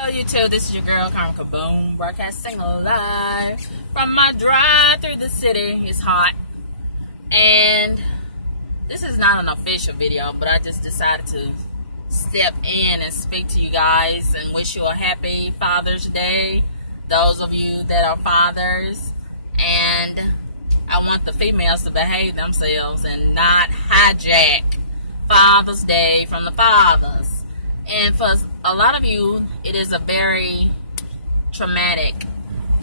Hello YouTube, this is your girl Carmen Kaboom, broadcasting live from my drive through the city. It's hot, and this is not an official video, but I just decided to step in and speak to you guys and wish you a happy Father's Day, those of you that are fathers. And I want the females to behave themselves and not hijack Father's Day from the fathers. And for a lot of you, it is a very traumatic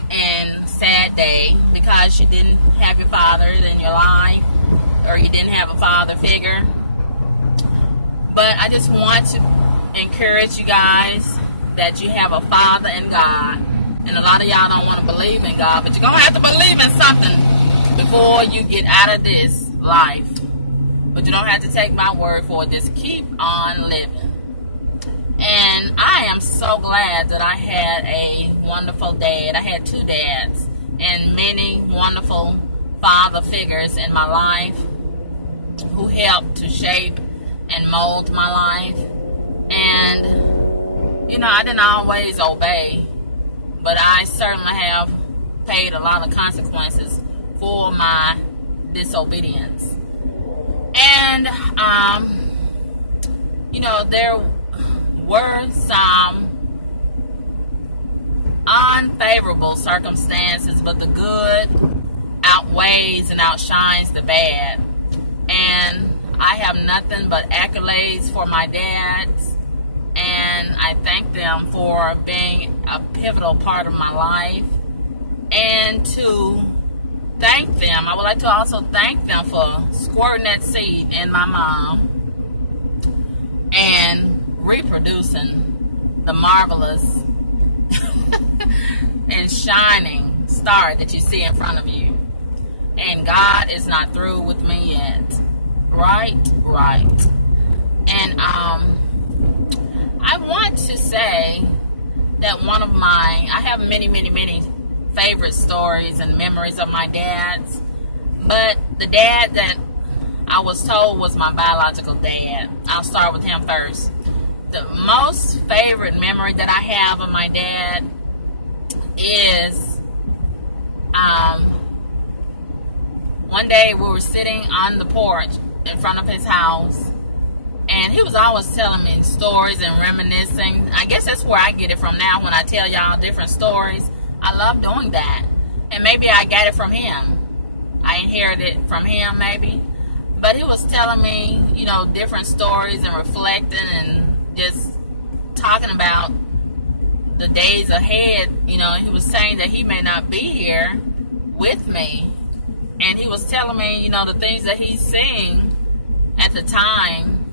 and sad day because you didn't have your father in your life, or you didn't have a father figure. But I just want to encourage you guys that you have a father in God. And a lot of y'all don't want to believe in God, but you're going to have to believe in something before you get out of this life. But you don't have to take my word for it. Just keep on living. And I am so glad that I had a wonderful dad. I had two dads and many wonderful father figures in my life who helped to shape and mold my life. And, you know, I didn't always obey, but I certainly have paid a lot of consequences for my disobedience. And, you know, there were some unfavorable circumstances, but the good outweighs and outshines the bad. And I have nothing but accolades for my dads, and I thank them for being a pivotal part of my life. And to thank them, I would like to also thank them for squirting that seed in my mom and reproducing the marvelous and shining star that you see in front of you. And God is not through with me yet. Right. And I want to say that I have many favorite stories and memories of my dad's, but the dad that I was told was my biological dad, I'll start with him first. The most favorite memory that I have of my dad is one day we were sitting on the porch in front of his house, and he was always telling me stories and reminiscing. I guess that's where I get it from now when I tell y'all different stories. I love doing that, and maybe I got it from him. I inherited it from him maybe, but he was telling me, you know, different stories and reflecting and just talking about the days ahead. You know, he was saying that he may not be here with me, and he was telling me, you know, the things that he's seeing at the time.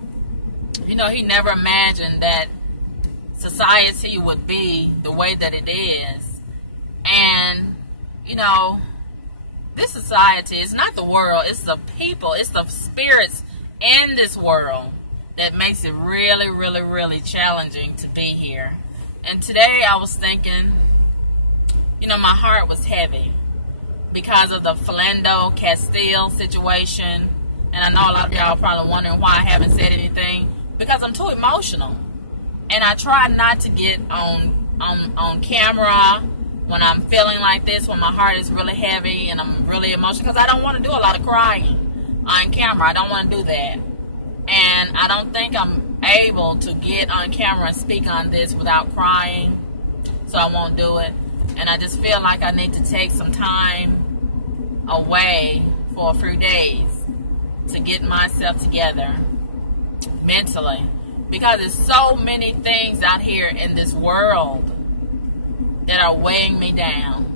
You know, he never imagined that society would be the way that it is. And, you know, this society is not the world, it's the people, it's the spirits in this world that makes it really challenging to be here. And today I was thinking, you know, my heart was heavy because of the Philando Castile situation. And I know a lot of y'all are probably wondering why I haven't said anything, because I'm too emotional. And I try not to get on camera when I'm feeling like this, when my heart is really heavy and I'm really emotional, because I don't want to do a lot of crying on camera. I don't want to do that. And I don't think I'm able to get on camera and speak on this without crying, so I won't do it. And I just feel like I need to take some time away for a few days to get myself together mentally, because there's so many things out here in this world that are weighing me down.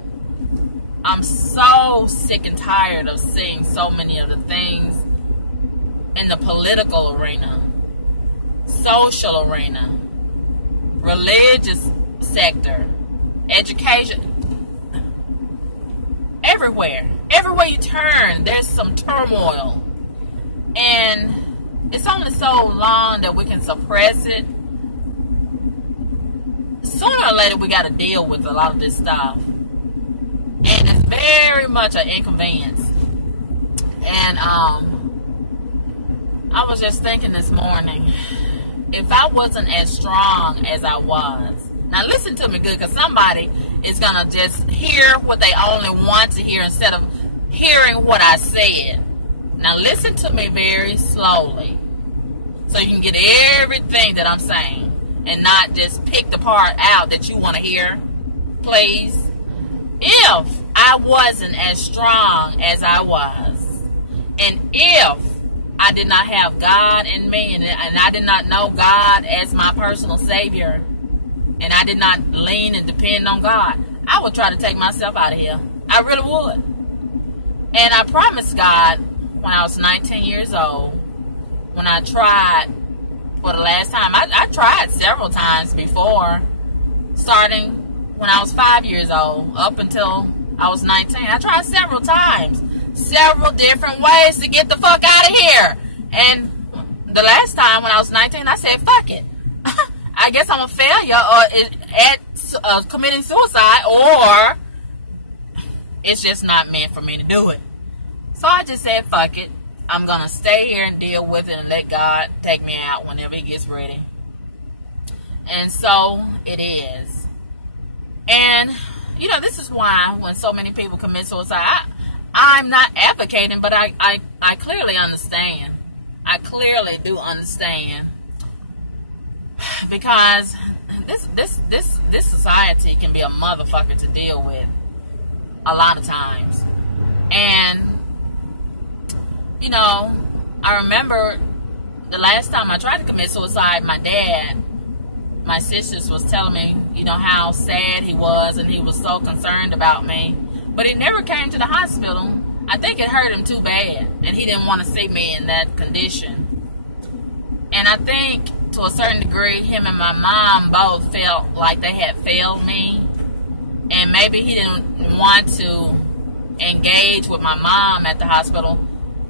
I'm so sick and tired of seeing so many of the things in the political arena, social arena, religious sector, education, everywhere you turn, there's some turmoil. And it's only so long that we can suppress it. Sooner or later, we got to deal with a lot of this stuff. And it's very much an inconvenience. And I was just thinking this morning, if I wasn't as strong as I was, Now listen to me good, because somebody is going to just hear what they only want to hear instead of hearing what I said. Now listen to me very slowly so you can get everything that I'm saying and not just pick the part out that you want to hear, please. If I wasn't as strong as I was, and if I did not have God in me, and I did not know God as my personal Savior, and I did not lean and depend on God, I would try to take myself out of here. I really would. And I promised God when I was 19 years old, when I tried for the last time, I tried several times before, starting when I was 5 years old up until I was 19. I tried several times, several different ways to get the fuck out of here. And the last time when I was 19, I said, fuck it. I guess I'm a failure at committing suicide, or it's just not meant for me to do it. So I just said, fuck it. I'm going to stay here and deal with it and let God take me out whenever he gets ready. And so it is. And, you know, this is why when so many people commit suicide, I'm not advocating, but I clearly understand. I clearly do understand. Because this society can be a motherfucker to deal with a lot of times. And, you know, I remember the last time I tried to commit suicide, my sisters was telling me, you know, how sad he was and he was so concerned about me. But he never came to the hospital. I think it hurt him too bad, and he didn't want to see me in that condition. And I think to a certain degree, him and my mom both felt like they had failed me. And maybe he didn't want to engage with my mom at the hospital.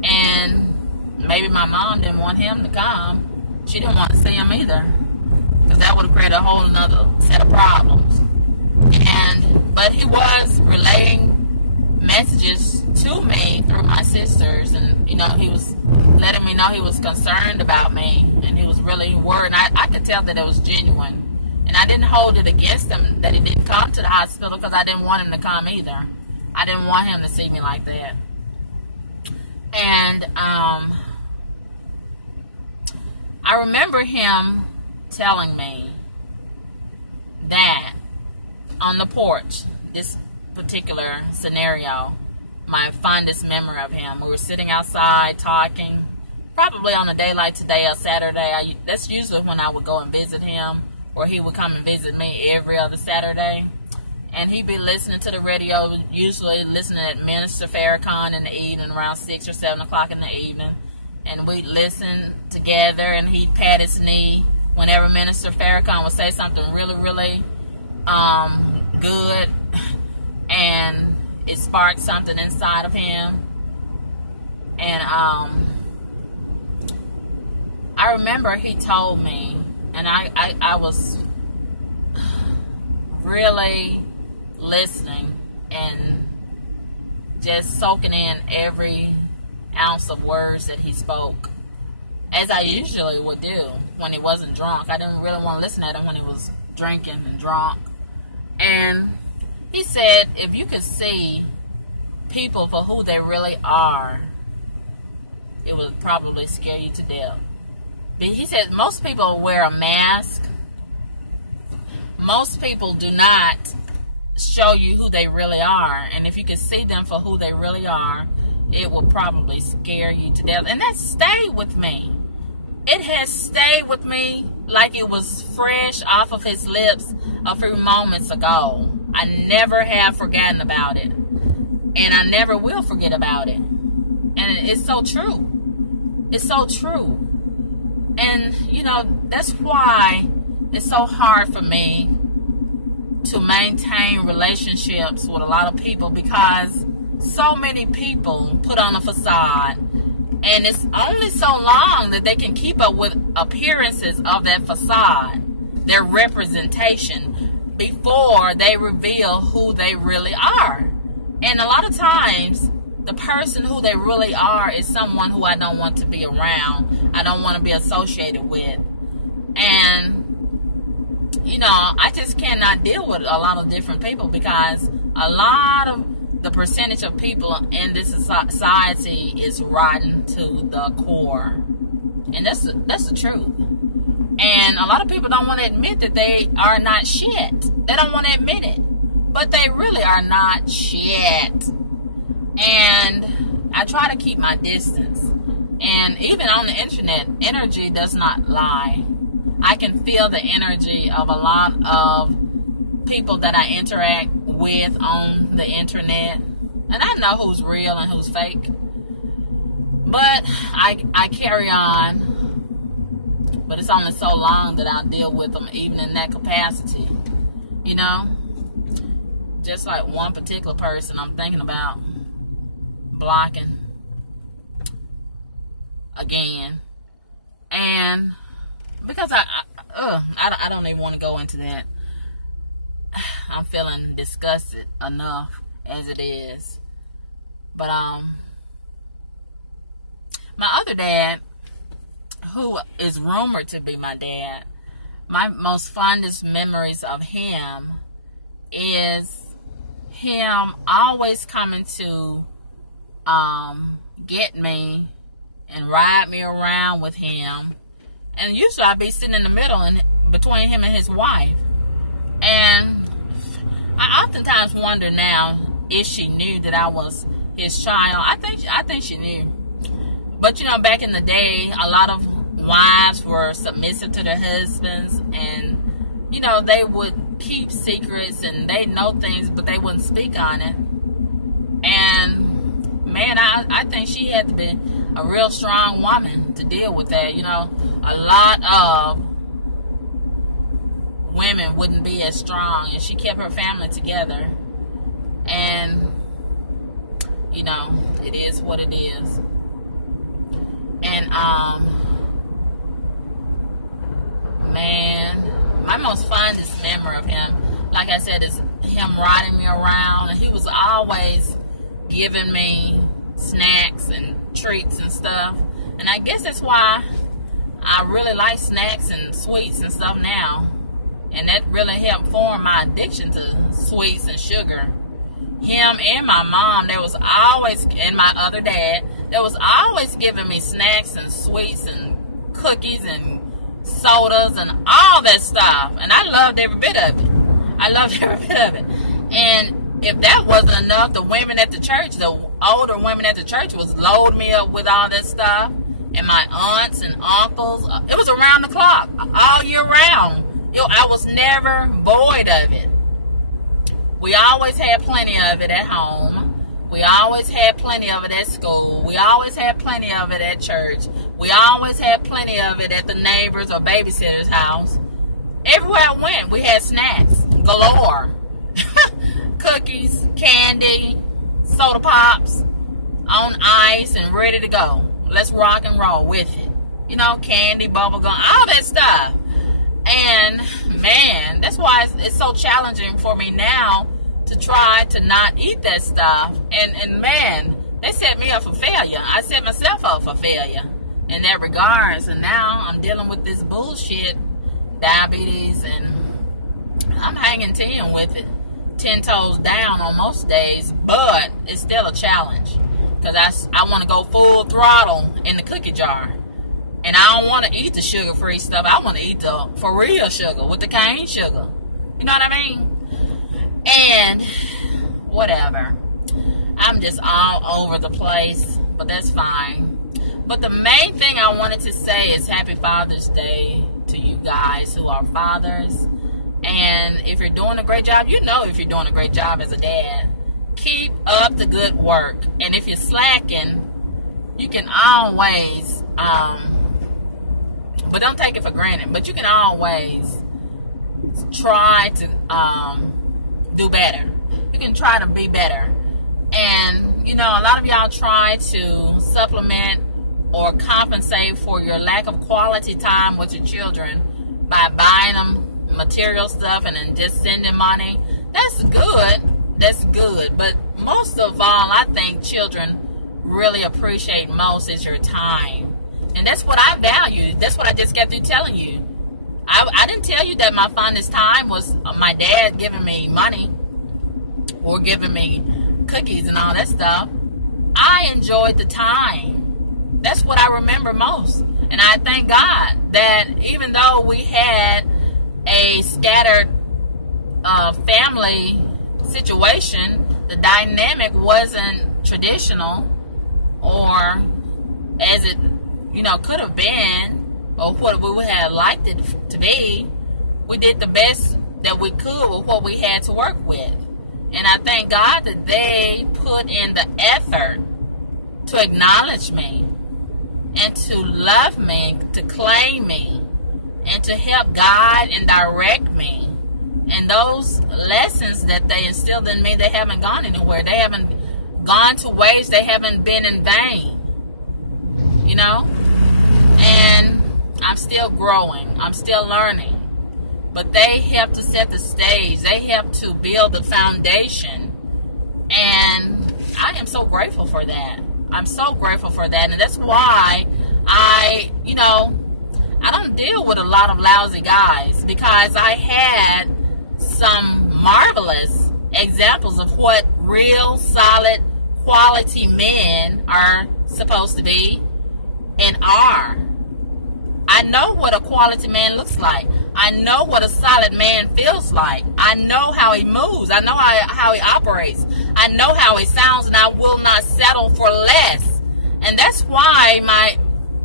And maybe my mom didn't want him to come. She didn't want to see him either, because that would have created a whole nother set of problems. But he was relaying messages to me through my sisters, and, you know, he was letting me know he was concerned about me, and he was really worried. And I could tell that it was genuine. And I didn't hold it against him that he didn't come to the hospital, because I didn't want him to come either. I didn't want him to see me like that. And I remember him telling me that on the porch, this particular scenario, my fondest memory of him, we were sitting outside talking, probably on a day like today, a Saturday. That's usually when I would go and visit him, or he would come and visit me every other Saturday. And he'd be listening to the radio, usually listening at Minister Farrakhan in the evening, around 6 or 7 o'clock in the evening. And we'd listen together, and he'd pat his knee whenever Minister Farrakhan would say something really, really good, and it sparked something inside of him. And I remember he told me, and I was really listening and just soaking in every ounce of words that he spoke, as I usually would do when he wasn't drunk. I didn't really want to listen at him when he was drinking and drunk. And he said, if you could see people for who they really are, it would probably scare you to death. But he said most people wear a mask. Most people do not show you who they really are. And if you could see them for who they really are, it will probably scare you to death. And that stayed with me. It has stayed with me like it was fresh off of his lips a few moments ago. I never have forgotten about it. And I never will forget about it. And it's so true. It's so true. And, you know, that's why it's so hard for me to maintain relationships with a lot of people, because so many people put on a facade, and it's only so long that they can keep up with appearances of that facade, their representation, before they reveal who they really are. And a lot of times, the person who they really are is someone who I don't want to be around. I don't want to be associated with. And, you know, I just cannot deal with a lot of different people, because a lot of the percentage of people in this society is rotten to the core. And that's the truth. And a lot of people don't want to admit that they are not shit. They don't want to admit it. But they really are not shit. And I try to keep my distance. And even on the internet, energy does not lie. I can feel the energy of a lot of people that I interact with on the internet. And I know who's real and who's fake. But I carry on. But it's only so long that I'll deal with them, even in that capacity. You know? Just like one particular person I'm thinking about blocking again. And because I don't even want to go into that. I'm feeling disgusted enough as it is. But my other dad, who is rumored to be my dad, my most fondest memories of him is him always coming to get me and ride me around with him. And usually I'd be sitting in the middle and between him and his wife. And I oftentimes wonder now if she knew that I was his child. I think she knew. But you know, back in the day, a lot of wives were submissive to their husbands, and you know, they would keep secrets and they know things, but they wouldn't speak on it. And man, I think she had to be a real strong woman to deal with that. You know, a lot of women wouldn't be as strong, and she kept her family together. And you know, it is what it is. And man, my most fondest memory of him, like I said, is him riding me around. And he was always giving me snacks and treats and stuff. And I guess that's why I really like snacks and sweets and stuff now. And that really helped form my addiction to sweets and sugar. Him and my mom, there was always, and my other dad, there was always giving me snacks and sweets and cookies and sodas and all that stuff. And I loved every bit of it. I loved every bit of it. And if that wasn't enough, the women at the church, the older women at the church, was loading me up with all that stuff. And my aunts and uncles, it was around the clock, all year round. I was never void of it. We always had plenty of it at home. We always had plenty of it at school. We always had plenty of it at church. We always had plenty of it at the neighbor's or babysitter's house. Everywhere I went, we had snacks galore. Cookies, candy, soda pops on ice and ready to go. Let's rock and roll with it. You know, candy, bubble gum, all that stuff. And man, that's why it's so challenging for me now to try to not eat that stuff. And man, they set me up for failure. I set myself up for failure in that regards. And now I'm dealing with this bullshit, diabetes, and I'm hanging 10 with it. 10 toes down on most days, but it's still a challenge. Because I want to go full throttle in the cookie jar. And I don't want to eat the sugar-free stuff. I want to eat the for real sugar with the cane sugar. You know what I mean? And whatever. I'm just all over the place, but that's fine. But the main thing I wanted to say is Happy Father's Day to you guys who are fathers. And if you're doing a great job, you know if you're doing a great job as a dad. Keep up the good work. And if you're slacking, you can always... but don't take it for granted. But you can always try to do better. You can try to be better. And, you know, a lot of y'all try to supplement or compensate for your lack of quality time with your children by buying them material stuff and then just sending money. That's good. That's good. But most of all, I think children really appreciate most is your time. And that's what I value. That's what I just got through telling you. I didn't tell you that my funnest time was my dad giving me money or giving me cookies and all that stuff. I enjoyed the time. That's what I remember most. And I thank God that even though we had a scattered family situation, the dynamic wasn't traditional or as it, could have been, or what we would have liked it to be. We did the best that we could with what we had to work with. And I thank God that they put in the effort to acknowledge me and to love me, to claim me, and to help guide and direct me. And those lessons that they instilled in me, they haven't gone anywhere. They haven't gone to waste. They haven't been in vain. And I'm still growing. I'm still learning. But they help to set the stage. They help to build the foundation. And I am so grateful for that. I'm so grateful for that. And that's why I don't deal with a lot of lousy guys, because I had some marvelous examples of what real, solid, quality men are supposed to be and are. I know what a quality man looks like. I know what a solid man feels like. I know how he moves. I know how he operates. I know how he sounds, and I will not settle for less. And that's why my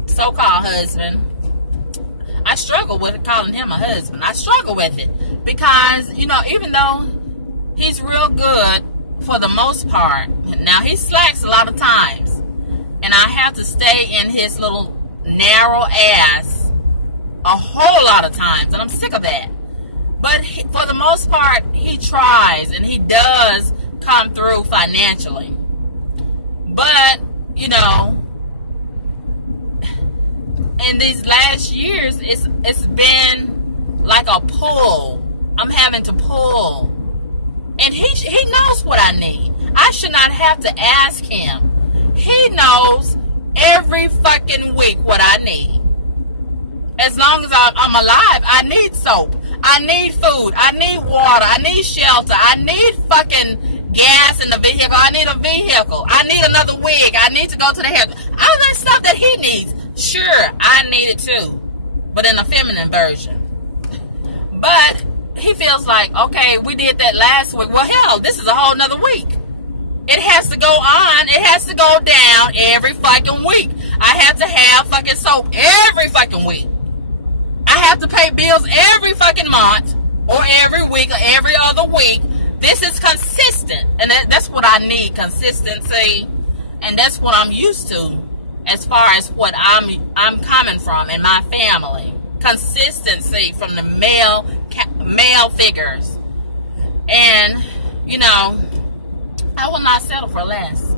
so-called husband, I struggle with calling him a husband. I struggle with it because, even though he's real good for the most part, now he slacks a lot of times, and I have to stay in his little narrow ass a whole lot of times, and I'm sick of that. But for the most part, he tries, and he does come through financially. But, in these last years, it's been like a pull. I'm having to pull. And he knows what I need. I should not have to ask him. He knows every fucking week what I need. As long as I'm alive, I need soap. I need food. I need water. I need shelter. I need fucking gas in the vehicle. I need a vehicle. I need another wig. I need to go to the hair. All that stuff that he needs. Sure, I need it too. But in a feminine version. But he feels like, okay, we did that last week. Well, hell, this is a whole nother week. It has to go on. It has to go down every fucking week. I have to have fucking soap every fucking week. I have to pay bills every fucking month or every week or every other week. This is consistent. And that's what I need, consistency. And that's what I'm used to as far as what I'm coming from in my family. Consistency from the male figures. And, I will not settle for less.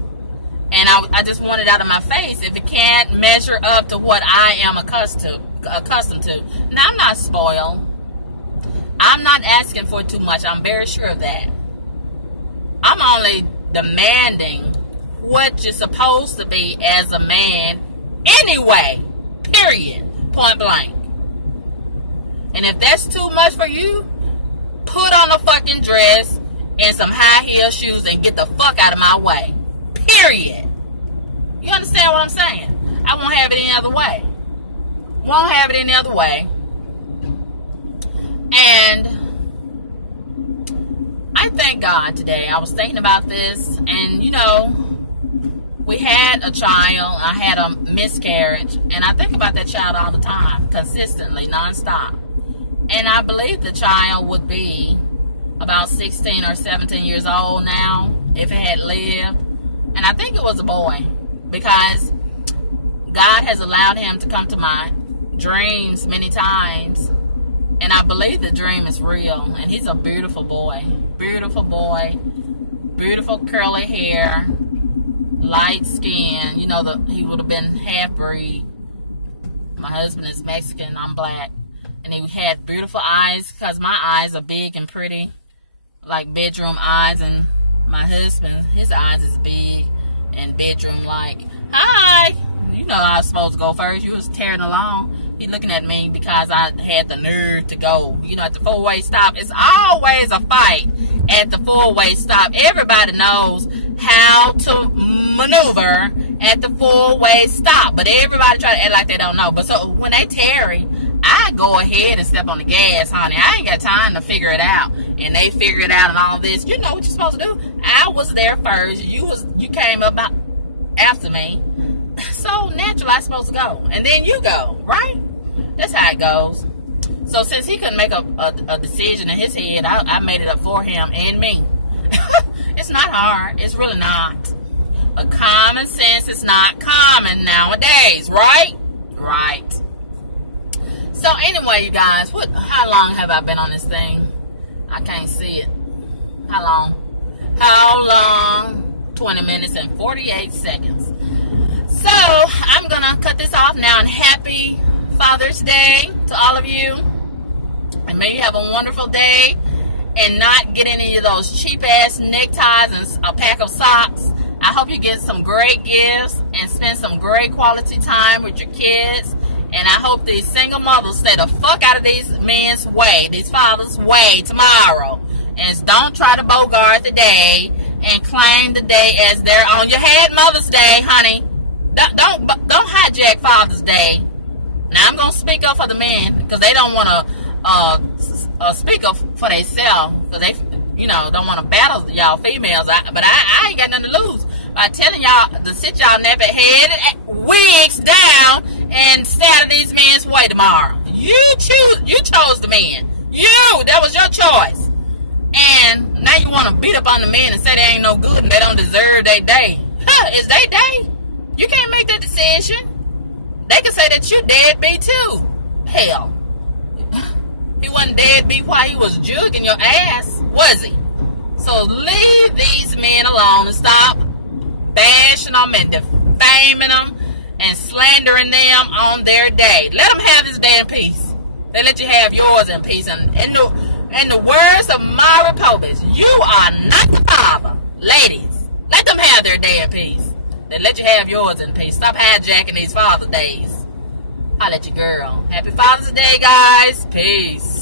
And I just want it out of my face if it can't measure up to what I am accustomed to. Now, I'm not spoiled. I'm not asking for too much. I'm very sure of that. I'm only demanding what you're supposed to be as a man anyway. Period. Point blank. And if that's too much for you, put on a fucking dress and some high heel shoes and get the fuck out of my way. Period. You understand what I'm saying? I won't have it any other way. Won't have it any other way. And I thank God today. I was thinking about this, and we had a child. I had a miscarriage, and I think about that child all the time, consistently, nonstop. And I believe the child would be about 16 or 17 years old now if it had lived. And I think it was a boy, because God has allowed him to come to my dreams many times. And I believe the dream is real. And he's a beautiful boy. Beautiful boy. Beautiful curly hair. Light skin. He would have been half-breed. My husband is Mexican. I'm black. And he had beautiful eyes, because my eyes are big and pretty. Like bedroom eyes. And my husband, his eyes is big and bedroom-like. Hi! I was supposed to go first. You was tearing along. He looking at me because I had the nerve to go, you know, at the four-way stop. It's always a fight at the four-way stop. Everybody knows how to maneuver at the four-way stop, but everybody try to act like they don't know. But so when they tarry, I go ahead and step on the gas, honey. I ain't got time to figure it out. And they figure it out and all this. You know what you're supposed to do. I was there first. You came up after me. So naturally, I'm supposed to go. And then you go, right? That's how it goes. So since he couldn't make a decision in his head, I made it up for him and me. It's not hard. It's really not. But common sense is not common nowadays, right? Right. So anyway, you guys, how long have I been on this thing? I can't see it. How long? How long? 20 minutes and 48 seconds. So I'm going to cut this off now, and happy Father's Day to all of you. And may you have a wonderful day and not get any of those cheap-ass neckties and a pack of socks. I hope you get some great gifts and spend some great quality time with your kids. And I hope these single mothers stay the fuck out of these men's way, these fathers' way tomorrow. And don't try to bogart the day and claim the day as their own. You had Mother's Day, honey. Don't hijack Father's Day. Now, I'm going to speak up for the men because they don't want to speak up for themselves because they, you know, don't want to battle y'all females. But I ain't got nothing to lose by telling y'all to sit y'all nappy head wigs down and stay out of these men's way tomorrow. You chose the men. That was your choice. And now you want to beat up on the men and say they ain't no good and they don't deserve their day. It's their day. You can't make that decision. They can say that you deadbeat too. Hell. He wasn't deadbeat while he was jugging your ass, was he? So leave these men alone and stop bashing them and defaming them and slandering them on their day. Let them have his day in peace. They let you have yours in peace. And in the words of Mara Pobis, you are not the father. Ladies, let them have their day in peace. Then let you have yours in peace. Stop hijacking these Father's Days. Holla at your girl. Happy Father's Day, guys. Peace.